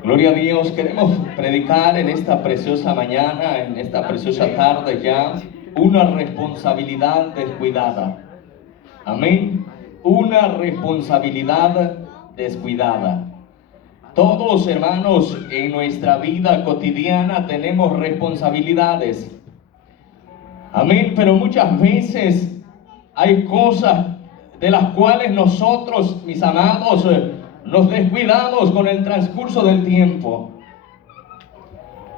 Gloria a Dios, queremos predicar en esta preciosa mañana, en esta preciosa tarde ya, una responsabilidad descuidada. Amén. Una responsabilidad descuidada. Todos, hermanos, en nuestra vida cotidiana tenemos responsabilidades. Amén, pero muchas veces hay cosas de las cuales nosotros, mis amados, nos descuidamos con el transcurso del tiempo.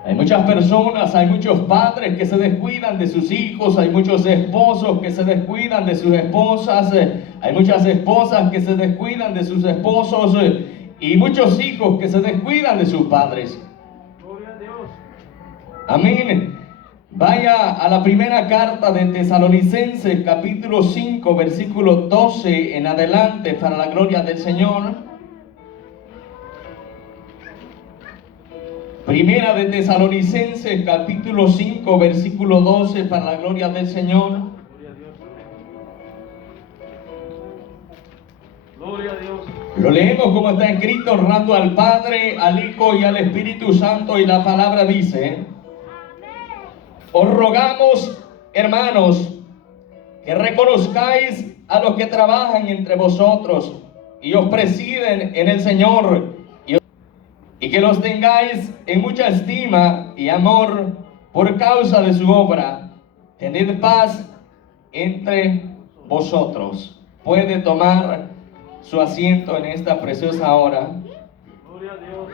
Hay muchas personas, hay muchos padres que se descuidan de sus hijos, hay muchos esposos que se descuidan de sus esposas, hay muchas esposas que se descuidan de sus esposos y muchos hijos que se descuidan de sus padres. Gloria a Dios. Amén. Vaya a la primera carta de Tesalonicenses, capítulo 5, versículo 12 en adelante, para la gloria del Señor. Primera de Tesalonicenses, capítulo 5, versículo 12, para la gloria del Señor. Gloria a Dios. Gloria a Dios. Lo leemos como está escrito, honrando al Padre, al Hijo y al Espíritu Santo, y la palabra dice: os rogamos, hermanos, que reconozcáis a los que trabajan entre vosotros y os presiden en el Señor, y que los tengáis en mucha estima y amor por causa de su obra. Tened paz entre vosotros. Puede tomar su asiento en esta preciosa hora. Gloria a Dios.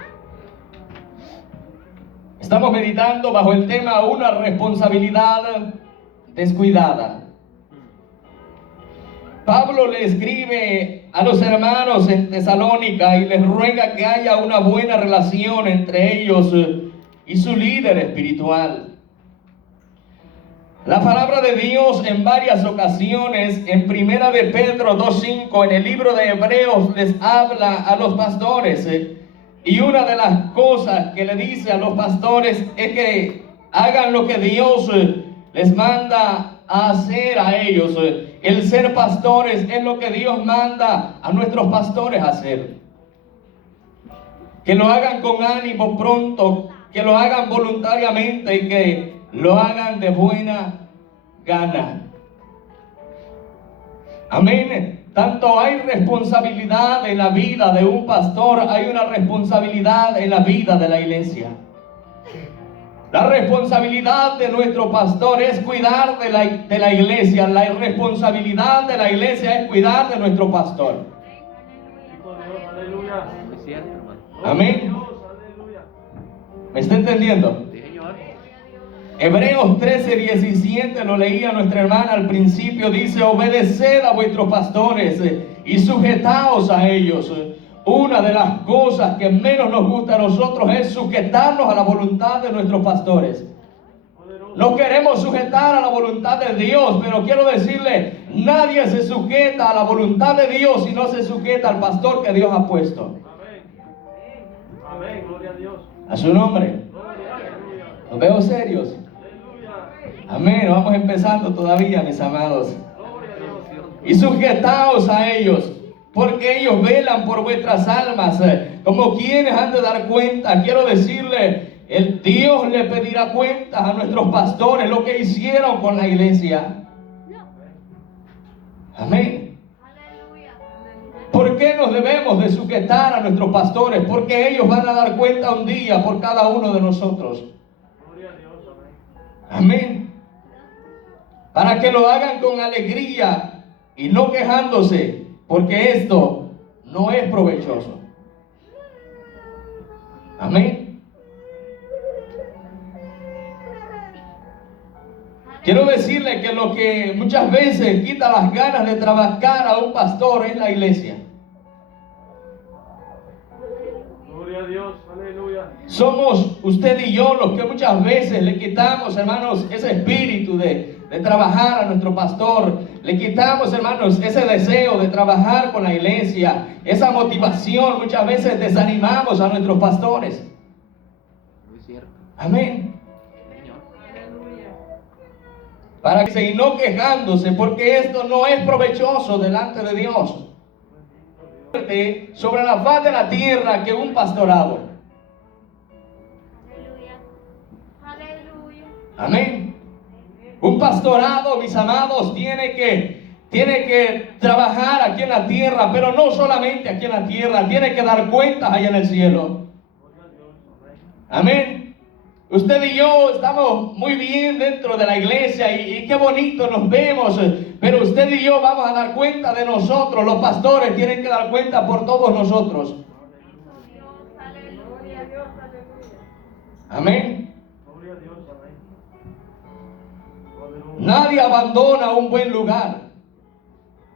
Estamos meditando bajo el tema una responsabilidad descuidada. Pablo le escribe a los hermanos en Tesalónica y les ruega que haya una buena relación entre ellos y su líder espiritual. La palabra de Dios en varias ocasiones, en Primera de Pedro 2:5, en el libro de Hebreos, les habla a los pastores. Y una de las cosas que le dice a los pastores es que hagan lo que Dios les manda a hacer a ellos. El ser pastores es lo que Dios manda a nuestros pastores a hacer. Que lo hagan con ánimo pronto, que lo hagan voluntariamente y que lo hagan de buena gana. Amén. Tanto hay responsabilidad en la vida de un pastor, hay una responsabilidad en la vida de la iglesia. La responsabilidad de nuestro pastor es cuidar de la iglesia. La responsabilidad de la iglesia es cuidar de nuestro pastor. Hijo de Dios, aleluya. Es cierto, hermano. Amén. Gloria a Dios, aleluya. ¿Me está entendiendo? Sí, señor. Hebreos 13:17 lo leía nuestra hermana al principio. Dice: obedeced a vuestros pastores y sujetaos a ellos. Una de las cosas que menos nos gusta a nosotros es sujetarnos a la voluntad de nuestros pastores. No queremos sujetar a la voluntad de Dios, pero quiero decirle, nadie se sujeta a la voluntad de Dios si no se sujeta al pastor que Dios ha puesto. Amén. Amén. Gloria a Dios. A su nombre. Gloria, aleluya. Los veo serios. Aleluya. Amén. Vamos empezando todavía, mis amados. Gloria a Dios. Y sujetaos a ellos, porque ellos velan por vuestras almas, como quienes han de dar cuenta. Quiero decirle, el Dios le pedirá cuentas a nuestros pastores lo que hicieron con la iglesia. Amén. ¿Por qué nos debemos de sujetar a nuestros pastores? Porque ellos van a dar cuenta un día por cada uno de nosotros. Gloria a Dios. Amén. Amén. Para que lo hagan con alegría y no quejándose, porque esto no es provechoso. Amén. Quiero decirle que lo que muchas veces quita las ganas de trabajar a un pastor es la iglesia. Gloria a Dios. Aleluya. Somos usted y yo los que muchas veces le quitamos, hermanos, ese espíritu de trabajar a nuestro pastor. Le quitamos, hermanos, ese deseo de trabajar con la iglesia, esa motivación. Muchas veces desanimamos a nuestros pastores. Muy cierto. Amén. Señor. Para que y no quejándose, porque esto no es provechoso delante de Dios. Sobre la faz de la tierra que un pastorado. Amén. Un pastorado, mis amados, tiene que trabajar aquí en la tierra, pero no solamente aquí en la tierra, tiene que dar cuentas allá en el cielo. Amén. Usted y yo estamos muy bien dentro de la iglesia y qué bonito nos vemos, pero usted y yo vamos a dar cuenta de nosotros. Los pastores tienen que dar cuenta por todos nosotros. Amén. Nadie abandona un buen lugar.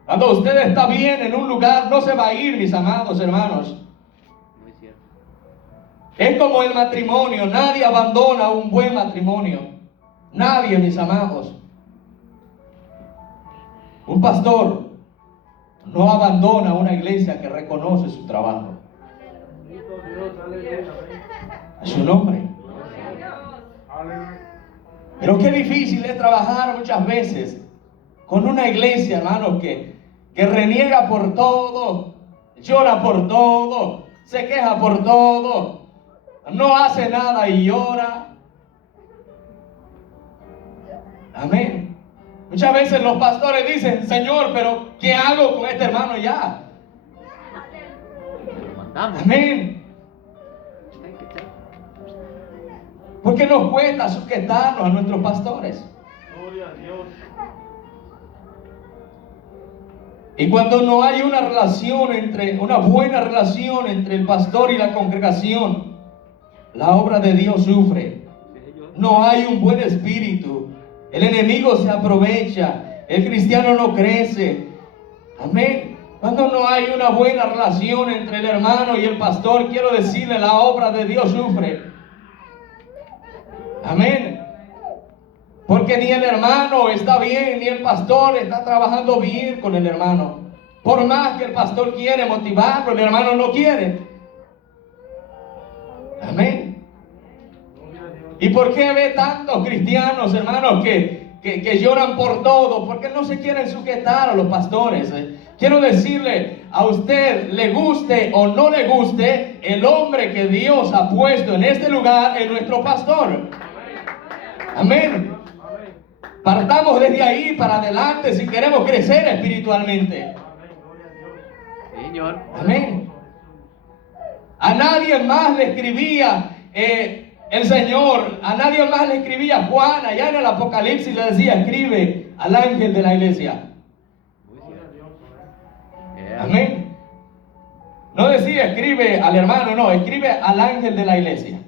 Cuando usted está bien en un lugar, no se va a ir, mis amados hermanos. Muy cierto. Es como el matrimonio, nadie abandona un buen matrimonio. Nadie, mis amados. Un pastor no abandona una iglesia que reconoce su trabajo. A su nombre. Pero qué difícil es trabajar muchas veces con una iglesia, hermanos, que reniega por todo, llora por todo, se queja por todo, no hace nada y llora. Amén. Muchas veces los pastores dicen, Señor, pero ¿qué hago con este hermano ya? Lo mandamos. Amén. Porque nos cuesta sujetarnos a nuestros pastores. Gloria a Dios. Y cuando no hay una buena relación entre el pastor y la congregación, la obra de Dios sufre. No hay un buen espíritu. El enemigo se aprovecha. El cristiano no crece. Amén. Cuando no hay una buena relación entre el hermano y el pastor, quiero decirle, la obra de Dios sufre. Amén. Porque ni el hermano está bien, ni el pastor está trabajando bien con el hermano. Por más que el pastor quiere motivarlo, el hermano no quiere. Amén. ¿Y por qué ve tantos cristianos, hermanos, que lloran por todo? Porque no se quieren sujetar a los pastores. Quiero decirle, a usted, le guste o no le guste, el hombre que Dios ha puesto en este lugar es nuestro pastor. Amén. Partamos desde ahí para adelante si queremos crecer espiritualmente. Señor. Amén. A nadie más le escribía el Señor, a nadie más le escribía Juan, allá en el Apocalipsis le decía, escribe al ángel de la iglesia. Amén. No decía escribe al hermano, no, escribe al ángel de la iglesia.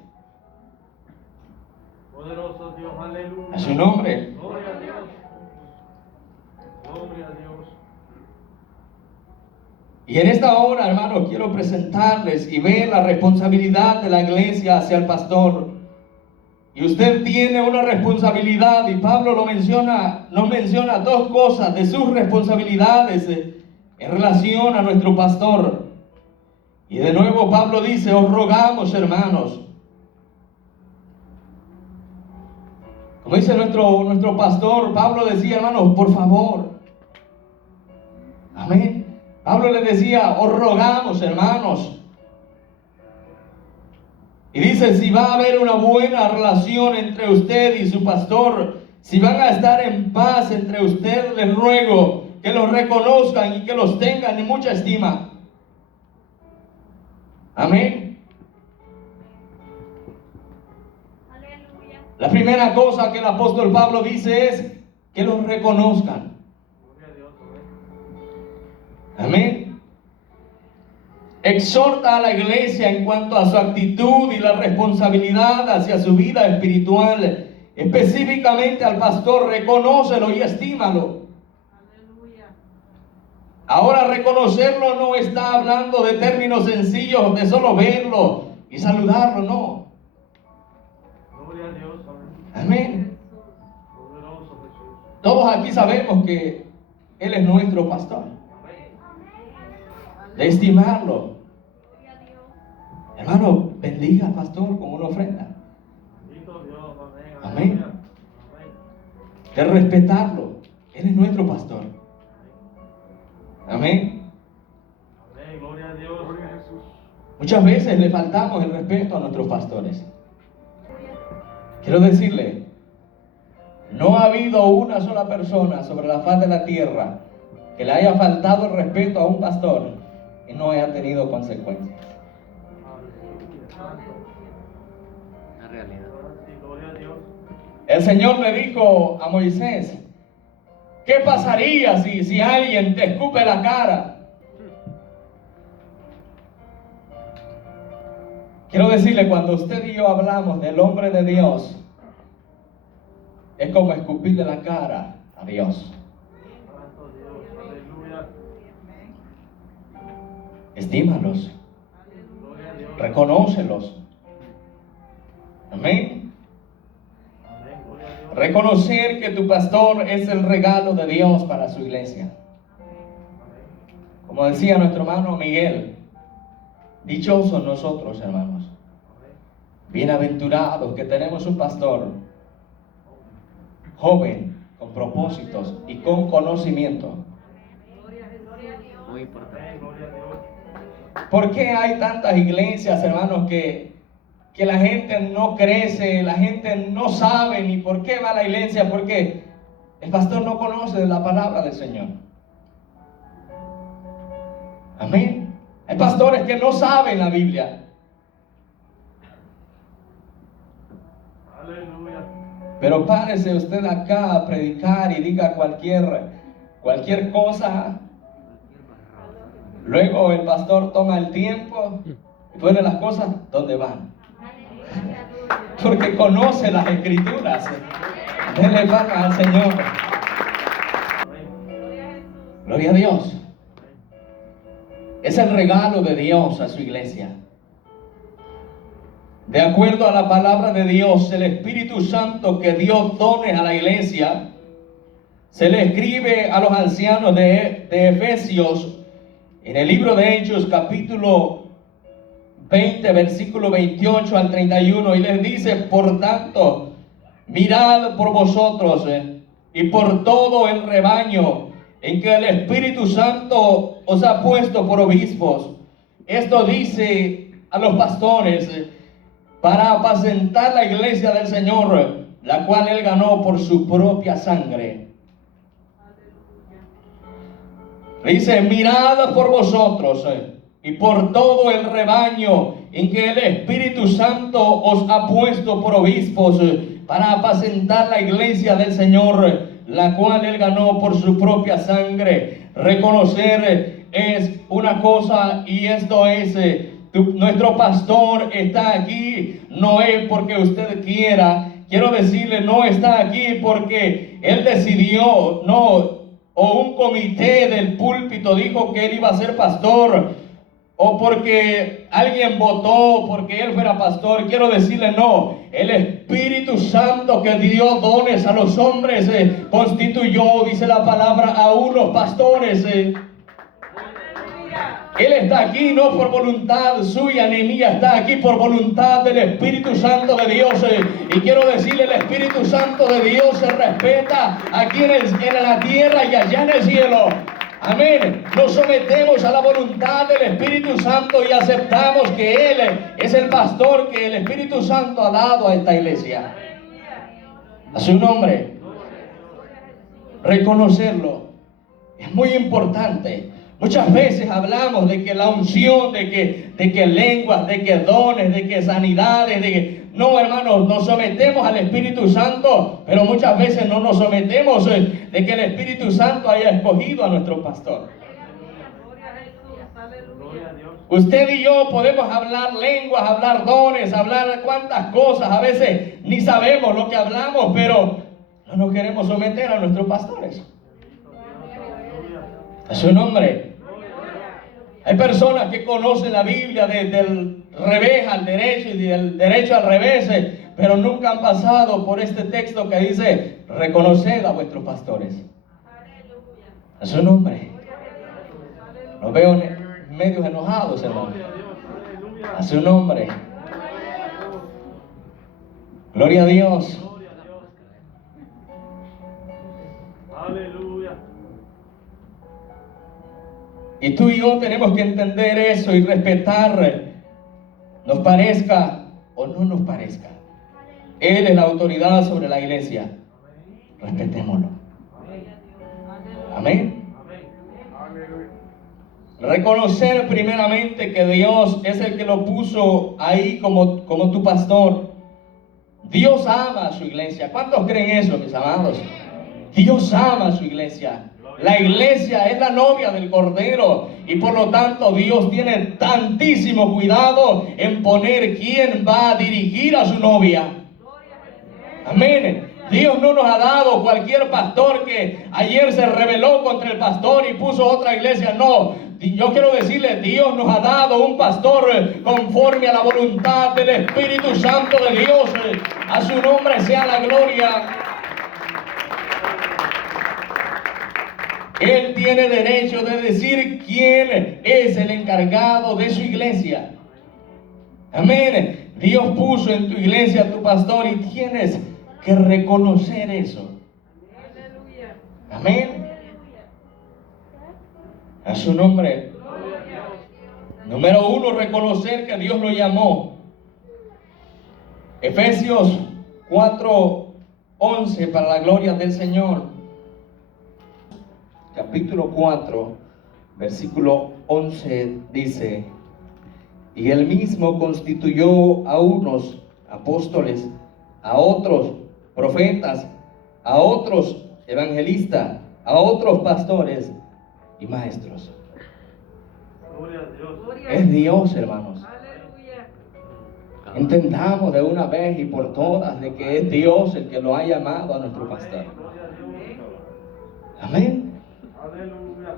Poderoso Dios, aleluya. A su nombre. Gloria a Dios. Gloria a Dios. Y en esta hora, hermanos, quiero presentarles y ver la responsabilidad de la iglesia hacia el pastor. Y usted tiene una responsabilidad, y Pablo nos menciona dos cosas de sus responsabilidades en relación a nuestro pastor. Y de nuevo Pablo dice, os rogamos, hermanos. Como dice nuestro pastor, Pablo decía, hermanos, por favor. Amén. Pablo le decía, os rogamos, hermanos. Y dice, si va a haber una buena relación entre usted y su pastor, si van a estar en paz entre ustedes, les ruego que los reconozcan y que los tengan en mucha estima. Amén. Aleluya. La primera cosa que el apóstol Pablo dice es que los reconozcan. Gloria a Dios. Amén. Exhorta a la iglesia en cuanto a su actitud y la responsabilidad hacia su vida espiritual. Específicamente al pastor, reconócelo y estímalo. Aleluya. Ahora reconocerlo no está hablando de términos sencillos de solo verlo y saludarlo, no. Gloria a Dios. Amén. Poderoso Jesús. Todos aquí sabemos que Él es nuestro pastor. De estimarlo. Gloria a Dios. Hermano, bendiga al pastor con una ofrenda. Bendito Dios. Amén. Amén. Amén. De respetarlo. Él es nuestro pastor. Amén. Amén. Gloria a Dios. Gloria a Jesús. Muchas veces le faltamos el respeto a nuestros pastores. Quiero decirle, No ha habido una sola persona sobre la faz de la tierra que le haya faltado el respeto a un pastor y no haya tenido consecuencias. La realidad. Sí, gloria a Dios. El Señor le dijo a Moisés, ¿qué pasaría si alguien te escupe la cara? Quiero decirle, cuando usted y yo hablamos del hombre de Dios, es como escupirle la cara a Dios. Santo Dios. Aleluya. Estímalos, Gloria a Dios. reconócelos. Amén. Amén. Gloria a Dios. Reconocer que tu pastor es el regalo de Dios para su iglesia. Como decía nuestro hermano Miguel, dichosos nosotros, hermanos, bienaventurados que tenemos un pastor joven, con propósitos y con conocimiento. Muy importante. Amén. Gloria a Dios. ¿Por qué hay tantas iglesias, hermanos, que la gente no crece, la gente no sabe ni por qué va a la iglesia? Porque el pastor no conoce la palabra del Señor. Amén. Hay pastores que no saben la Biblia. Aleluya. Pero párese usted acá a predicar y diga cualquier cosa. Luego el pastor toma el tiempo y pone las cosas donde van. Porque conoce las escrituras. Denle palmas al Señor. Gloria a Dios. Es el regalo de Dios a su iglesia. De acuerdo a la palabra de Dios, el Espíritu Santo que Dios done a la iglesia, se le escribe a los ancianos de Efesios en el libro de Hechos, capítulo 20, versículo 28 al 31, y les dice: por tanto, mirad por vosotros y por todo el rebaño en que el Espíritu Santo os ha puesto por obispos. Esto dice a los pastores, para apacentar la iglesia del Señor, la cual Él ganó por su propia sangre. Dice: mirad por vosotros y por todo el rebaño en que el Espíritu Santo os ha puesto por obispos, para apacentar la iglesia del Señor, la cual Él ganó por su propia sangre. Reconocer es una cosa, y esto es, nuestro pastor está aquí, no es porque usted quiera. Quiero decirle, no está aquí porque Él decidió, no, o un comité del púlpito dijo que Él iba a ser pastor, o porque alguien votó porque Él fuera pastor. Quiero decirle, no, el Espíritu Santo que dio dones a los hombres constituyó, dice la palabra, a unos pastores. Él está aquí no por voluntad suya ni mía, está aquí por voluntad del Espíritu Santo de Dios. Y quiero decirle, el Espíritu Santo de Dios se respeta aquí en la tierra y allá en el cielo. Amén. Nos sometemos a la voluntad del Espíritu Santo y aceptamos que Él es el pastor que el Espíritu Santo ha dado a esta iglesia. A su nombre. Reconocerlo es muy importante. Muchas veces hablamos de que la unción, de que lenguas, de que dones, de que sanidades, de que... No, hermanos, nos sometemos al Espíritu Santo, pero muchas veces no nos sometemos de que el Espíritu Santo haya escogido a nuestro pastor. Gloria a Dios. Usted y yo podemos hablar lenguas, hablar dones, hablar cuantas cosas. A veces ni sabemos lo que hablamos, pero no nos queremos someter a nuestros pastores. A su nombre. Hay personas que conocen la Biblia del revés al derecho y del derecho al revés, pero nunca han pasado por este texto que dice: reconoced a vuestros pastores. A su nombre. Los veo medios enojados, hermano. A su nombre. Gloria a Dios. Gloria a Dios. Aleluya. Y tú y yo tenemos que entender eso y respetar, nos parezca o no nos parezca. Él es la autoridad sobre la iglesia. respetémoslo. Amén. Amén. Reconocer primeramente que Dios es el que lo puso ahí como tu pastor. Dios ama a su iglesia. ¿Cuántos creen eso, mis amados? Dios ama a su iglesia. La iglesia es la novia del Cordero y por lo tanto Dios tiene tantísimo cuidado en poner quién va a dirigir a su novia. Amén. Dios no nos ha dado cualquier pastor que ayer se rebeló contra el pastor y puso otra iglesia. No, yo quiero decirle, Dios nos ha dado un pastor conforme a la voluntad del Espíritu Santo de Dios. A su nombre sea la gloria. Él tiene derecho de decir quién es el encargado de su iglesia. Amén. Dios puso en tu iglesia a tu pastor y tienes que reconocer eso. Amén. A su nombre. Número 1, reconocer que Dios lo llamó. Efesios 4:11, para la gloria del Señor. Capítulo 4, versículo 11 dice: y él mismo constituyó a unos apóstoles, a otros profetas, a otros evangelistas, a otros pastores y maestros. Gloria a Dios. Es Dios, hermanos. Entendamos de una vez y por todas de que es Dios el que lo ha llamado a nuestro pastor. Gloria a Dios. Amén. Aleluya.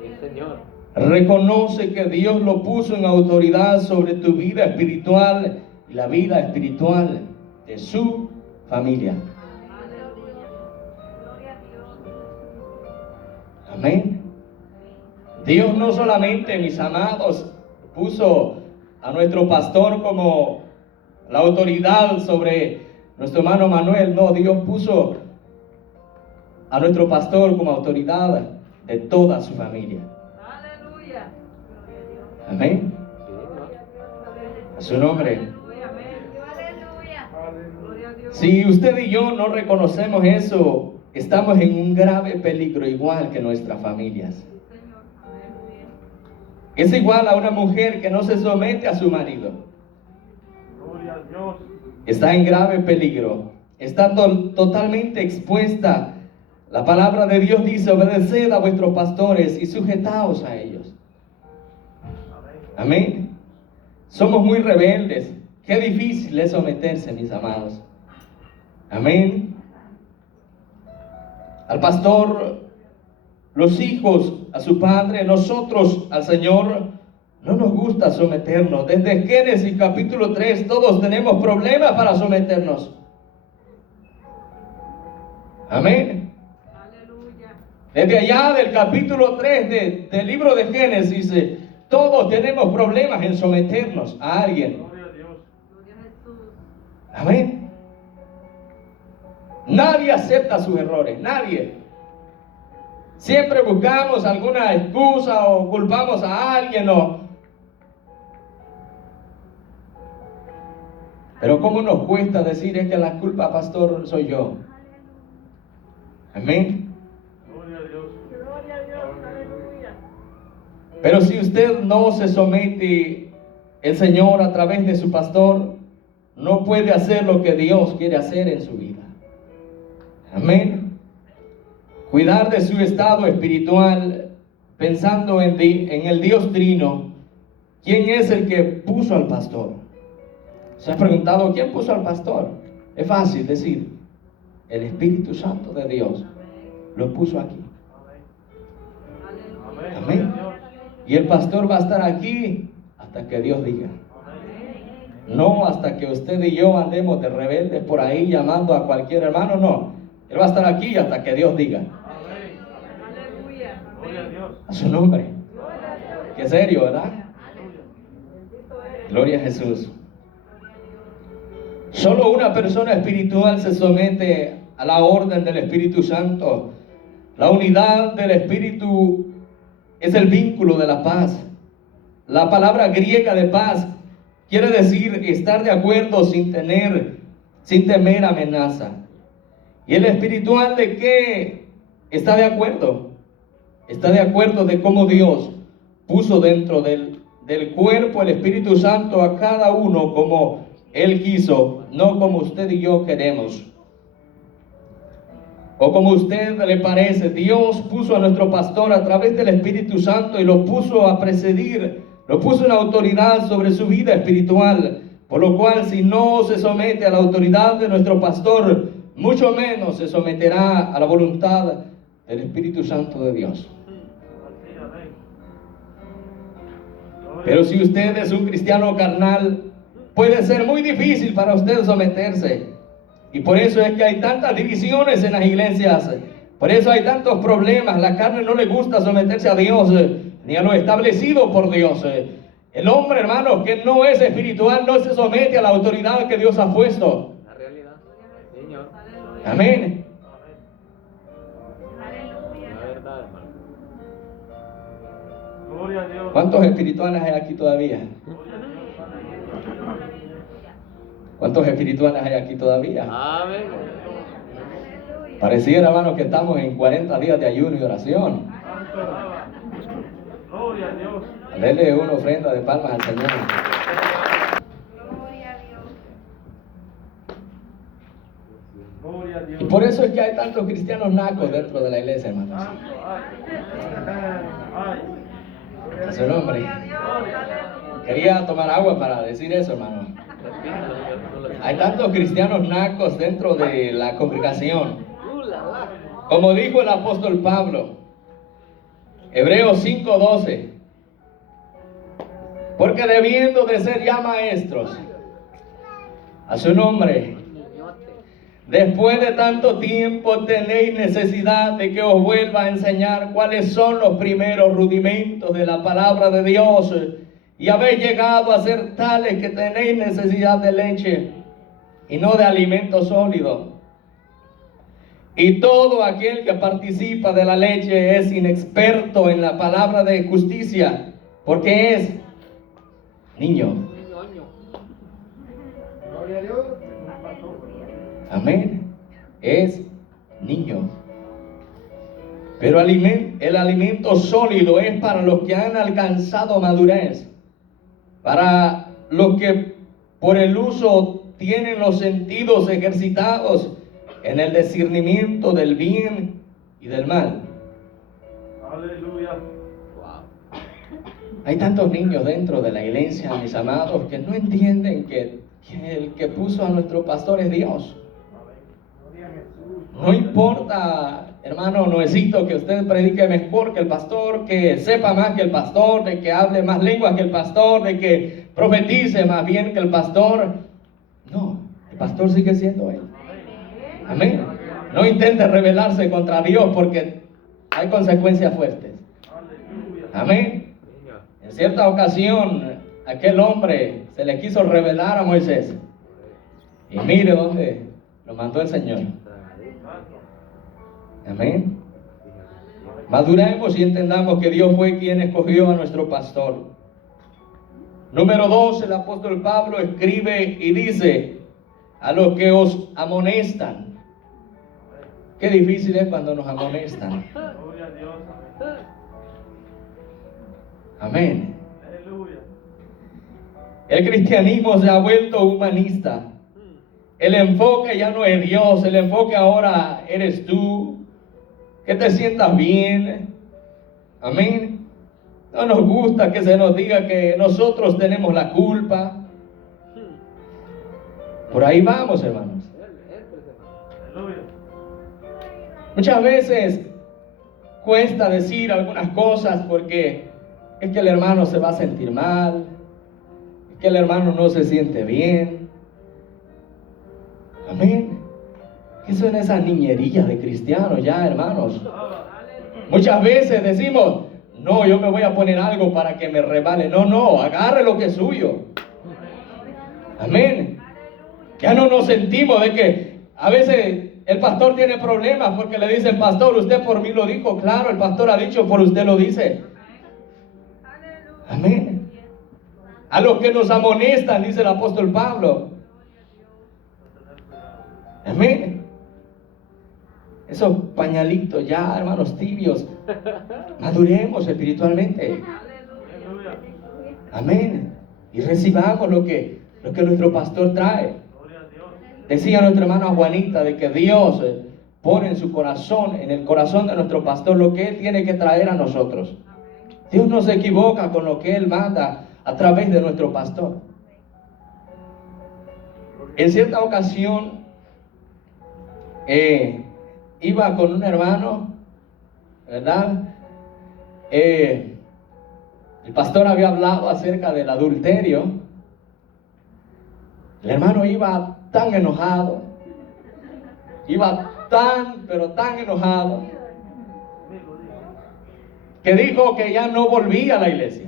Sí, Señor. Reconoce que Dios lo puso en autoridad sobre tu vida espiritual y la vida espiritual de su familia. Amén. Dios no solamente, mis amados, puso a nuestro pastor como la autoridad sobre nuestro hermano Manuel. No, Dios puso a nuestro pastor como autoridad de toda su familia. Amén. A su nombre. Si usted y yo no reconocemos eso, estamos en un grave peligro, igual que nuestras familias. Es igual a una mujer que no se somete a su marido. Gloria a Dios. Está en grave peligro. Está totalmente expuesta. La palabra de Dios dice: obedeced a vuestros pastores y sujetaos a ellos. Amén. Somos muy rebeldes. Qué difícil es someterse, mis amados. Amén. Al pastor, los hijos a su padre, nosotros al Señor, no nos gusta someternos. Desde Génesis capítulo 3, todos tenemos problemas para someternos. Amén. Desde allá del capítulo 3 del libro de Génesis, todos tenemos problemas en someternos a alguien. Gloria a Dios. Amén. Nadie acepta sus errores, nadie. Siempre buscamos alguna excusa o culpamos a alguien Pero ¿cómo nos cuesta decir es que la culpa, pastor, soy yo? Amén. Gloria a Dios. Pero si usted no se somete, el Señor a través de su pastor no puede hacer lo que Dios quiere hacer en su vida. Amén. Cuidar de su estado espiritual pensando en el Dios Trino. ¿Quién es el que puso al pastor? ¿Se ha preguntado quién puso al pastor? Es fácil decir, el Espíritu Santo de Dios lo puso aquí. Amén. Amén. Gloria a Dios. Y el pastor va a estar aquí hasta que Dios diga. No hasta que usted y yo andemos de rebeldes por ahí llamando a cualquier hermano, no. Él va a estar aquí hasta que Dios diga. Amén. Gloria a Dios. A su nombre. Qué serio, ¿verdad? Gloria a Jesús. Solo una persona espiritual se somete a la orden del Espíritu Santo. La unidad del Espíritu es el vínculo de la paz. La palabra griega de paz quiere decir estar de acuerdo sin temer amenaza. ¿Y el espiritual de qué está de acuerdo? Está de acuerdo de cómo Dios puso dentro del cuerpo el Espíritu Santo a cada uno como Él quiso, no como usted y yo queremos. O como a usted le parece. Dios puso a nuestro pastor a través del Espíritu Santo y lo puso a presidir, lo puso en autoridad sobre su vida espiritual. Por lo cual, si no se somete a la autoridad de nuestro pastor, mucho menos se someterá a la voluntad del Espíritu Santo de Dios. Así, amén. Pero si usted es un cristiano carnal, puede ser muy difícil para usted someterse. Y por eso es que hay tantas divisiones en las iglesias. Por eso hay tantos problemas. La carne no le gusta someterse a Dios, ni a lo establecido por Dios. El hombre, hermano, que no es espiritual, no se somete a la autoridad que Dios ha puesto. La realidad. Señor. Amén. La verdad, hermano. Gloria a Dios. ¿Cuántos espirituales hay aquí todavía? Gloria a Dios. Aleluya. ¿Cuántos espirituales hay aquí todavía? Amén. Pareciera, hermano, que estamos en 40 días de ayuno y oración. Santo alaba. Gloria a Dios. Dele una ofrenda de palmas al Señor. Gloria a Dios. Gloria a Dios. Y por eso es que hay tantos cristianos nacos dentro de la iglesia, hermanos. Santo, ay. A su nombre. Gloria a Dios. Aleluya. Quería tomar agua para decir eso, hermano. Respíralo, Señor. No lo Hay tantos cristianos nacos dentro de la congregación. La, la. Como dijo el apóstol Pablo, Hebreos 5:12, porque debiendo de ser ya maestros, a su nombre, después de tanto tiempo tenéis necesidad de que os vuelva a enseñar cuáles son los primeros rudimentos de la palabra de Dios, y habéis llegado a ser tales que tenéis necesidad de leche y no de alimento sólido. Y todo aquel que participa de la leche es inexperto en la palabra de justicia, porque es niño. Gloria a Dios. Amén. Es niño. Pero el alimento sólido es para los que han alcanzado madurez, para los que por el uso tienen los sentidos ejercitados en el discernimiento del bien y del mal. Aleluya. Wow. Hay tantos niños dentro de la iglesia, mis amados, que no entienden que el que puso a nuestro pastor es Dios. Gloria a Jesús. No importa, hermano, no necesito que usted predique mejor que el pastor, que sepa más que el pastor, de que hable más lenguas que el pastor, de que profetice más bien que el pastor. No, el pastor sigue siendo él. Amén. No intente rebelarse contra Dios porque hay consecuencias fuertes. Aleluya. Amén. Señor. En cierta ocasión, aquel hombre se le quiso revelar a Moisés. Y mire dónde lo mandó el Señor. Amén. Maduremos y entendamos que Dios fue quien escogió a nuestro pastor. Número 2, el apóstol Pablo escribe y dice: a los que os amonestan. Qué difícil es cuando nos amonestan. Gloria a Dios. Amén. Aleluya. El cristianismo se ha vuelto humanista. El enfoque ya no es Dios, el enfoque ahora eres tú. Que te sientas bien. Amén. No nos gusta que se nos diga que nosotros tenemos la culpa. Por ahí vamos, hermanos. Aleluya. Muchas veces cuesta decir algunas cosas porque es que el hermano se va a sentir mal, es que el hermano no se siente bien. Amén. ¿Qué son esas niñerías de cristianos ya, hermanos? Muchas veces decimos: no, yo me voy a poner algo para que me rebale. No, agarre lo que es suyo. Amén. Ya no nos sentimos de que a veces el pastor tiene problemas porque le dicen: pastor, usted por mí lo dijo. Claro, el pastor ha dicho, por usted lo dice. Amén. A los que nos amonestan, dice el apóstol Pablo. Amén. esos pañalitos ya, hermanos, tibios. Maduremos espiritualmente. Aleluya. Amén. Y recibamos lo que nuestro pastor trae. Gloria a Dios. Decía nuestra hermana Juanita de que Dios pone en su corazón, en el corazón de nuestro pastor, lo que Él tiene que traer a nosotros. Dios no se equivoca con lo que Él manda a través de nuestro pastor. En cierta ocasión, iba con un hermano, ¿verdad? El pastor había hablado acerca del adulterio. El hermano iba tan enojado, pero tan enojado, que dijo que ya no volvía a la iglesia.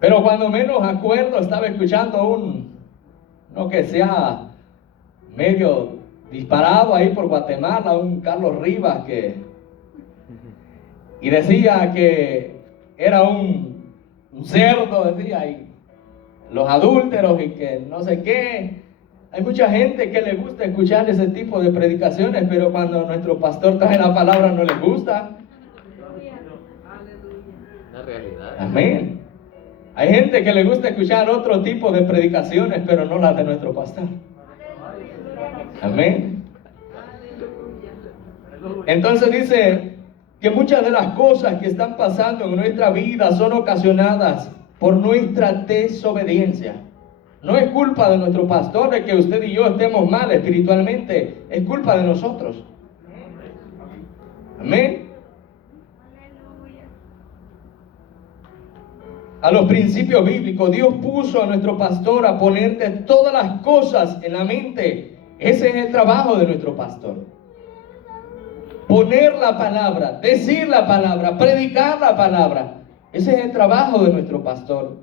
Pero cuando menos acuerdo, estaba escuchando no que sea medio disparado ahí por Guatemala, un Carlos Rivas y decía que era un cerdo, decía, y los adúlteros y que no sé qué. Hay mucha gente que le gusta escuchar ese tipo de predicaciones, pero cuando nuestro pastor trae la palabra no les gusta. Una realidad. Amén. Hay gente que le gusta escuchar otro tipo de predicaciones, pero no las de nuestro pastor. Amén. Entonces dice que muchas de las cosas que están pasando en nuestra vida son ocasionadas por nuestra desobediencia. No es culpa de nuestro pastor de que usted y yo estemos mal espiritualmente, es culpa de nosotros. Amén. A los principios bíblicos, Dios puso a nuestro pastor a ponerte todas las cosas en la mente. Ese es el trabajo de nuestro pastor. Poner la palabra, decir la palabra, predicar la palabra. Ese es el trabajo de nuestro pastor.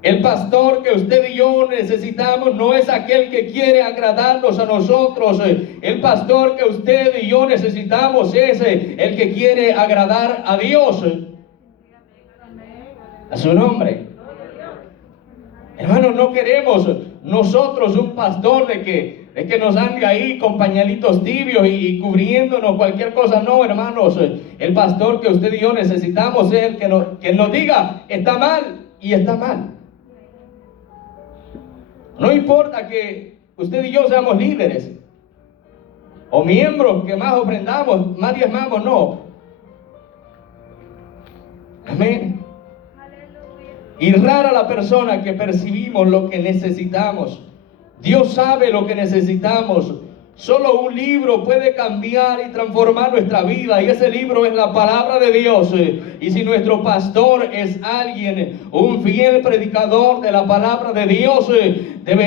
El pastor que usted y yo necesitamos no es aquel que quiere agradarnos a nosotros. El pastor que usted y yo necesitamos es el que quiere agradar a Dios. A su nombre. Hermanos, no queremos nosotros un pastor de que nos ande ahí con pañalitos tibios y cubriéndonos cualquier cosa. No, hermanos, el pastor que usted y yo necesitamos es el que nos diga está mal y está mal. No importa que usted y yo seamos líderes o miembros que más ofrendamos, más diezmamos, no. Amén. Y rara la persona que percibimos lo que necesitamos. Dios sabe lo que necesitamos. Solo un libro puede cambiar y transformar nuestra vida, y ese libro es la palabra de Dios. Y si nuestro pastor es alguien, un fiel predicador de la palabra de Dios, debe